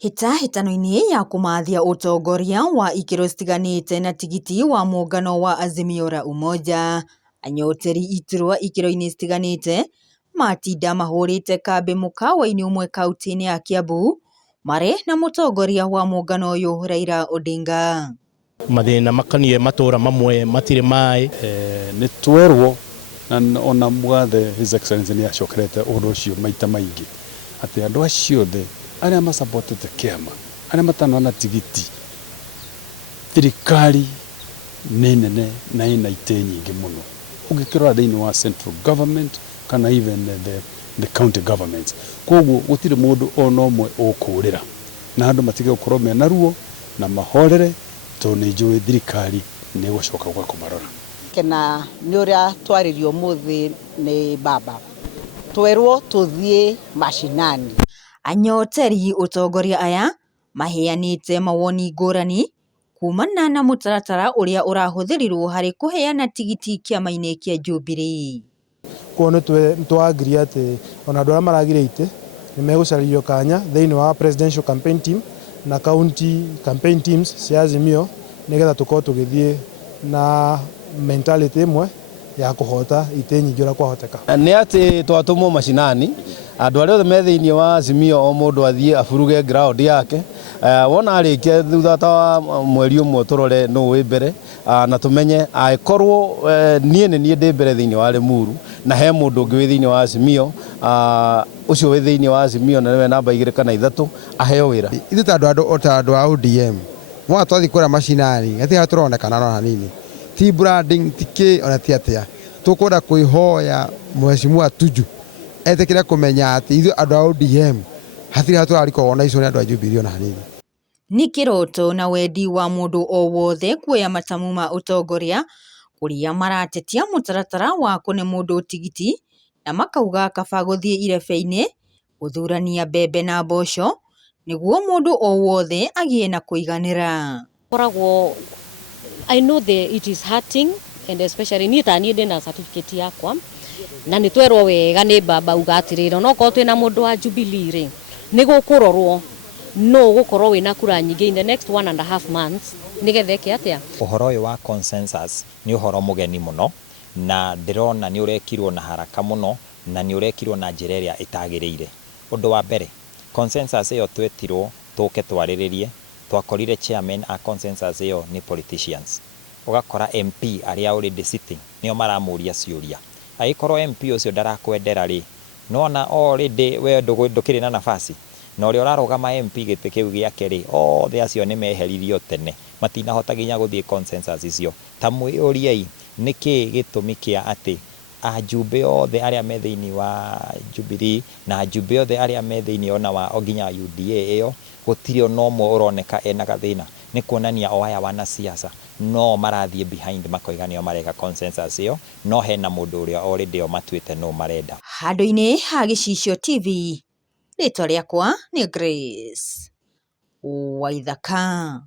Hĩtahĩtano-inĩ ya kũmathia ũtongoria wa ikĩro citiganĩte na tigiti wa muungano wa Azimio la Umoja, anyoteri iturwa ikĩro-inĩ citiganĩte matinda mahũrĩte kambĩ mũkawa-inĩ ũmwe kaunti-inĩ ya Kiambu marĩ na mũtongoria wa muungano ũyũ Raila Odinga. Mathĩna makoniĩ matũra mamwe matirĩ maĩ. Nĩ twerwo na ona mwathe His Excellency nĩ acokerete ũhoro ũcio maita maingĩ atĩ andũ acio othe arĩa masapotete kĩama, arĩa matanona tigiti, thirikari nĩ nene na ĩna itĩ nyingĩ mũno ũngĩkĩrora thĩinĩ wa central government kana even the county governments. Koguo gũtirĩ mũndũ ona ũmwe ũkũrĩra na andũ matige gũkorwo mena ruo na mahorere tondũ nĩ njũĩ thirikari nĩ gũcoka gwa kũmarora. Kena nĩ ũrĩa twarĩrio mũthĩ nĩ baba twerwo tũthiĩ mashinani. Anyoteri ũtongoria aya maheanĩte mawoni ngũrani kumana na mũtaratara ũrĩa ũrahũthĩrirwo harĩ kũheana tigiti kĩama-inĩ kĩa Jubilee. Kuo nĩ twagirie atĩ ona andũ arĩa maragire itĩ nĩ megũcarĩrio kanya thĩinĩ wa presidential campaign team na county campaign teams cia Azimio nĩgetha tũkorwo tũgĩthiĩ na mentality ĩmwe ya kũhota itĩ nyingĩ ũrĩa kwahoteka. Nĩ atĩ twatũmwo mashinani, andũ arĩa othe me thĩinĩ wa Azimio o mũndũ athiĩ aburuge ground yake, wona arĩkia thutha ta mweri ũmwe tũrore nũ wĩ mbere na tũmenye angĩkorwo niĩ ndĩ mbere thĩinĩ wa Limuru na he mũndũ ũngĩ wĩ thĩinĩ wa Azimio, ũcio wĩ thĩinĩ wa Azimio na nĩwe namba 2 kana 3 aheo wĩra. Ithuĩ ta andũ a ODM mwa twathi kũrĩa mashinani gatiga tũronekana no hanini, ti branding ti ona ti atĩa, tũkwenda kwĩhoya Mheshimiwa Tuju etĩkĩre kũmenya atĩ ithuĩ andũ a ODM hatirĩ tũrarikwo wona icio nĩ andũ a Jubilee ona hanini. Nĩ kĩroto na wendi wa mũndũ o wothe kuoya matamu ma ũtongoria kũrĩa maratetia mũtaratara wa kũne mũndũ tigiti na makauga kaba gũthiĩ irebe-inĩ gũthurania mbembe na mboco nĩguo mũndũ o wothe agĩe na kũiganĩra. I know it is hurting and especially niĩ ndĩ na certificate yakwa na nĩ twerwo wega nĩ baba uga atĩrĩrĩ no korwo twĩna mũndũ wa Jubilee rĩ nĩ gũkũrorwo no gũkorwo wĩna kura nyingĩ in the next 1.5 months nĩgetha ĩke atĩa. Ũhoro ũyũ wa consensus nĩ ũhoro mũgeni mũno na ndĩrona nĩ ũrekirwo na haraka mũno na nĩ ũrekirwo na njĩra ĩrĩa ĩtagĩrĩire. Ũndũ wa mbere, consensus ĩyo twetirwo tũke twarĩrĩrie, twakorire chairman a consensus ĩyo nĩ politicians. Ũgakora MP arĩa already sitting nĩo maramũria ciũria. Agĩkorwo MP ũcio ndarakwendera rĩ, nona already we ndũkĩrĩ na nafasi. Na ũrĩa ũrarũgama MP gĩtĩ kĩu gĩake rĩ, othe acio nĩ meheririo tene, matinahota nginya gũthiĩ consensus icio. Ta mwĩyũriei nĩkĩ gĩtũmi kĩa atĩ ajumbe othe arĩa me thĩinĩ wa Jubilee na ajumbe othe arĩa me thĩinĩ ona wa nginya UDA ĩyo gũtirĩ ona ũmwe ũroneka ena gathĩna. Nĩ kuonania o aya wanasiasa no marathiĩ behind makoiga nĩo mareka consensus ĩyo, no hena mũndũ ũrĩa already o matuĩte no marenda. Handũ-inĩ ha Gĩcicio TV, rĩtwa rĩakwa nĩ Grace Waithaka.